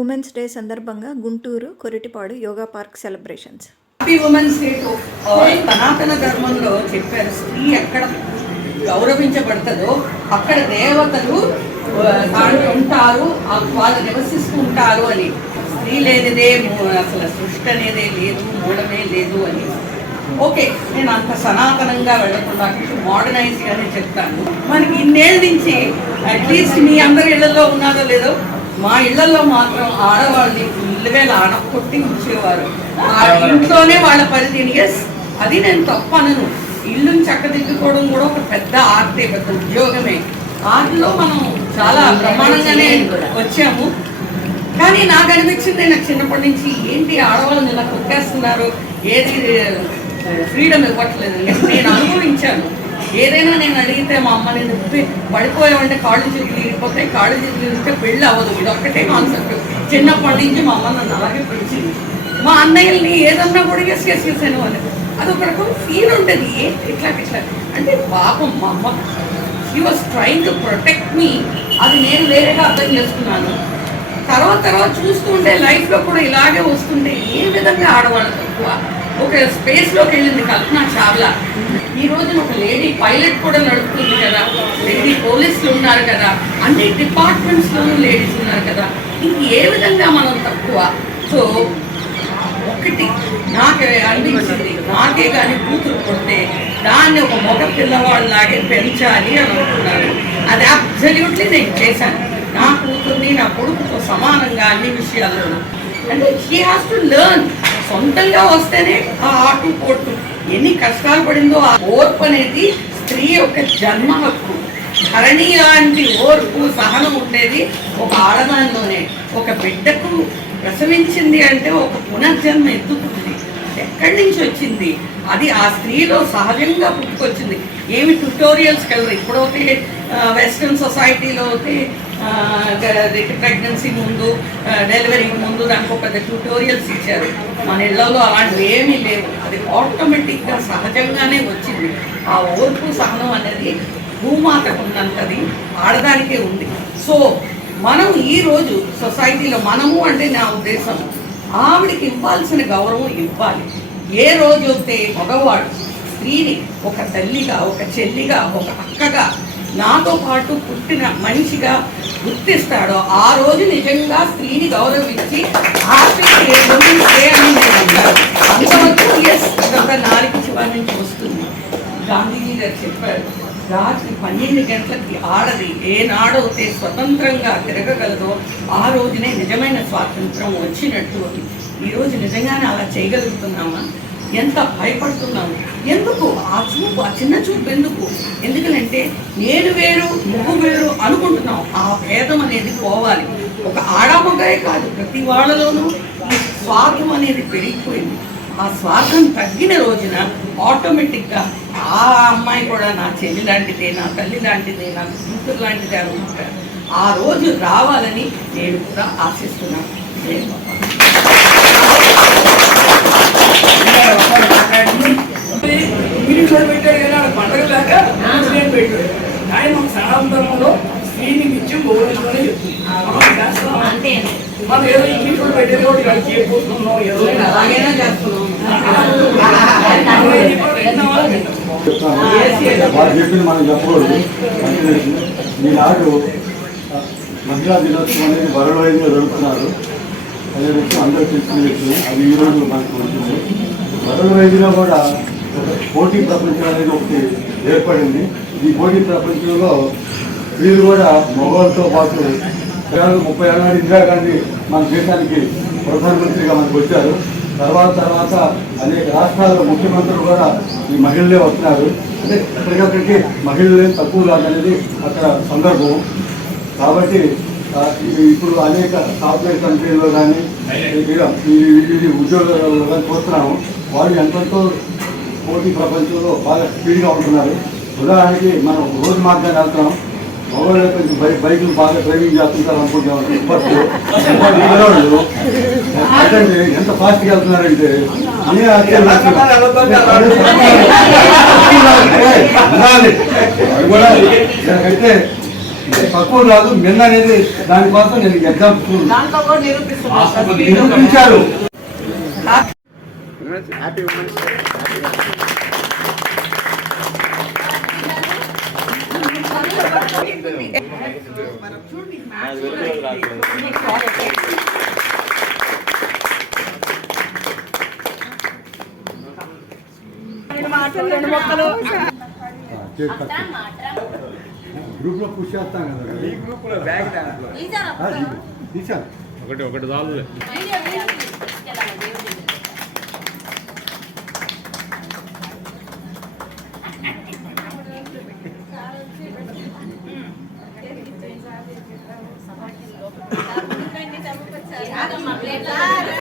Women's day సందర్భంగా Guntur Koritipadu yoga park celebrations. Happy women's day. సనాతన ధర్మంలో చెప్పారు, స్త్రీ ఎక్కడ గౌరవించబడతాదో అక్కడ దేవతలు ఉంటారు, వాళ్ళు నివసిస్తూ ఉంటారు అని. స్త్రీ లేనిదే అసలు సృష్టి అనేదే లేదు, మూలమే లేదు అని. ఓకే, నేను అంత సనాతనంగా వెళ్ళకుండా మోడర్నైజ్గానే చెప్తాను. మనకి ఇన్నేళ్ళ నుంచి అట్లీస్ట్ మీ అందరి ఇళ్లలో ఉన్నారో లేదో, మా ఇళ్లలో మాత్రం ఆడవాళ్ళని ఇళ్ళవేళ కొట్టి ఉంచేవారు. ఆ ఇంట్లోనే వాళ్ళ పరిధిని. ఎస్, అది నేను తప్పనను. ఇల్లుని చక్కదిద్దుకోవడం కూడా ఒక పెద్ద ఆర్టే, పెద్ద ఉద్యోగమే. ఆర్ట్లో మనం చాలా ప్రమాణంగానే వచ్చాము. కానీ నాకు అనిపించింది, నాకు చిన్నప్పటి నుంచి ఏంటి ఆడవాళ్ళని ఇలా కొట్టేస్తున్నారు, ఏది ఫ్రీడమ్ ఇవ్వట్లేదు. నేను అనుభవించాను. ఏదైనా నేను అడిగితే మా అమ్మని నొప్పి పడిపోయామంటే కాళ్ళు చేతులు ఇరిగిపోతాయి, కాళ్ళు చేతులు ఇరిగితే పెళ్ళి అవ్వదు. ఇది ఒక్కటే కాన్సెప్ట్. చిన్నప్పటి నుంచి మా అమ్మ నన్ను అలాగే పెంచింది. మా అన్నయ్యల్ని ఏదన్నా కూడా చేసాను అని అది ఒక రకం ఫీల్ ఉండేది. ఇట్లా అంటే పాపం మా అమ్మ, she was trying to protect me. అది నేను వేరేగా అర్థం చేసుకున్నాను. తర్వాత చూస్తుంటే లైఫ్లో కూడా ఇలాగే వస్తుంటే ఏ విధంగా ఆడవాళ్ళు తక్కువ. ఒక స్పేస్లోకి వెళ్ళింది కల్పన చావ్లా. ఈ రోజున ఒక లేడీ పైలట్ కూడా నడుపుతుంది కదా, లేడీ పోలీసులు ఉన్నారు కదా, అన్ని డిపార్ట్మెంట్స్లోనూ లేడీస్ ఉన్నారు కదా. ఇంక ఏ విధంగా మనం తక్కువ? సో ఒకటి నాకు అనిపించింది, నాకే కానీ కూతురు కొడితే దాన్ని ఒక మగ పిల్లవాళ్ళలాగే పెంచాలి అని అనుకున్నాను. అది అబ్సల్యూట్లీ నేను చేశాను. నా కూతుర్ని నా కొడుకుతో సమానంగా అన్ని విషయాల్లోనూ. అంటే షీ హాస్ టు లెర్న్. సొంతంగా వస్తేనే ఆ ఆటు పోటు ఎన్ని కష్టాలు పడిందో, ఆ ఓర్పు అనేది స్త్రీ యొక్క జన్మ హక్కు. ధరణి లాంటి ఓర్పు సహనం ఉండేది ఒక ఆడదానిలోనే. ఒక బిడ్డకు ప్రసవించింది అంటే ఒక పునర్జన్మ ఎత్తుకుంది. ఎక్కడి నుంచి వచ్చింది? అది ఆ స్త్రీలో సహజంగా పుట్టుకొచ్చింది. ఏమి ట్యుటోరియల్స్కి వెళ్ళరు. ఇప్పుడైతే వెస్ట్రన్ సొసైటీలో అయితే ప్రెగ్నెన్సీ ముందు, డెలివరీకి ముందు దానికి ఒక పెద్ద ట్యూటోరియల్స్ ఇచ్చారు. మన ఇళ్లలో అలాంటివి ఏమీ లేవు. అది ఆటోమేటిక్గా సహజంగానే వచ్చింది. ఆ ఓర్పు సహనం అనేది భూమాతకు ఉన్నంతది ఆడదానికే ఉంది. సో మనం ఈరోజు సొసైటీలో, మనము అంటే నా ఉద్దేశం, ఆవిడికి ఇవ్వాల్సిన గౌరవం ఇవ్వాలి. ఏ రోజు అయితే మగవాడు స్త్రీని ఒక తల్లిగా, ఒక చెల్లిగా, ఒక అక్కగా, నాతో పాటు పుట్టిన మనిషిగా గుర్తిస్తాడో ఆ రోజు నిజంగా స్త్రీని గౌరవించి ఆశించే అని నేను అంటాను. అంతవరకు ఎస్, ఇదంతా నాలుగు చివరి నుంచి వస్తుంది. గాంధీజీ గారు చెప్పారు, రాత్రి 12 గంటలకి ఆడది ఏనాడైతే స్వతంత్రంగా తిరగగలదో ఆ రోజునే నిజమైన స్వాతంత్రం వచ్చినట్టు అని. ఈరోజు నిజంగానే అలా చేయగలుగుతున్నామా? ఎంత భయపడుతున్నాము? ఎందుకు ఆ చూపు, ఆ చిన్న చూపు ఎందుకు? ఎందుకంటే నేను వేరు, నువ్వు వేరు అనుకుంటున్నాం. ఆ భేదం అనేది పోవాలి. ఒక ఆడమగాయే కాదు, ప్రతి వాళ్ళలోనూ ఈ స్వార్థం అనేది పెరిగిపోయింది. ఆ స్వార్థం తగ్గిన రోజున ఆటోమేటిక్గా ఆ అమ్మాయి కూడా నా చెల్లి లాంటిదే, నా తల్లి లాంటిదే, నా కూతురు లాంటిదే అనుకుంటారు. ఆ రోజు రావాలని నేను కూడా ఆశిస్తున్నాను. పెట్టాడు కానీ ఆడ పండుగ లేక పెట్టాడు. ఆయన మన సనాతనంలో స్త్రీని నిత్యం గౌరవించుకునే చెప్తుంది. మనం చేస్తాం, మనం ఏదో ఇంగ్లీష్ వాళ్ళు పెట్టేది కూడా ఇక్కడ చేయబోతున్నాం, ఏదో అలాగైనా చేస్తున్నాం. వాళ్ళు చెప్పింది మనం చెప్పకూడదు. ఈనాడు మహిళా దినోత్సవం అనేది వరలైదుగా జరుగుతున్నారు. అదే విషయం అందరూ తెలిసిన విషయం. అది ఈరోజు మనకు వచ్చింది. వరలైదులో కూడా ఒక పోటీ ప్రపంచం అనేది ఒకటి ఏర్పడింది. ఈ పోటీ ప్రపంచంలో వీళ్ళు కూడా మగవాళ్ళతో పాటు 30 ఏళ్ళ నాడు ఇందిరాగాంధీ మన దేశానికి ప్రధానమంత్రిగా మనకు వచ్చారు. తర్వాత అనేక రాష్ట్రాల ముఖ్యమంత్రులు కూడా ఈ మహిళలే వస్తున్నారు. అంటే ఎక్కడికక్కడికి మహిళలే తక్కువ కాదనేది అక్కడ సందర్భం. కాబట్టి ఇప్పుడు అనేక సాఫ్ట్వేర్ కంపెనీలో కానీ ఇది ఉద్యోగాల్లో కానీ చూస్తున్నాము. వాళ్ళు ఎంతో పోటీ ప్రపంచంలో బాగా స్పీడ్గా ఉంటున్నారు. ఉదాహరణకి మనం రోడ్డు మార్గాన్ని వెళ్తాం, మగవాళ్ళు కొంచెం బైకులు బాగా డ్రైవింగ్ చేస్తుంటారు అనుకుంటాం. ఫస్ట్ వాళ్ళు ఎంత ఫాస్ట్గా వెళ్తున్నారంటే అయితే తక్కువ రాదు మెన్ అనేది దానికోసం నేను ఎగ్జాంపుల్ దాంట్లో కూడా నిరూపిస్తున్నారు సార్. నిరూపించారు. గ్రూప్ లో పుష్ చేస్తాం కదా. ఈ గ్రూప్ లో బ్యాగ్ దాంట్లో తీసాను. ఒకటి చాలు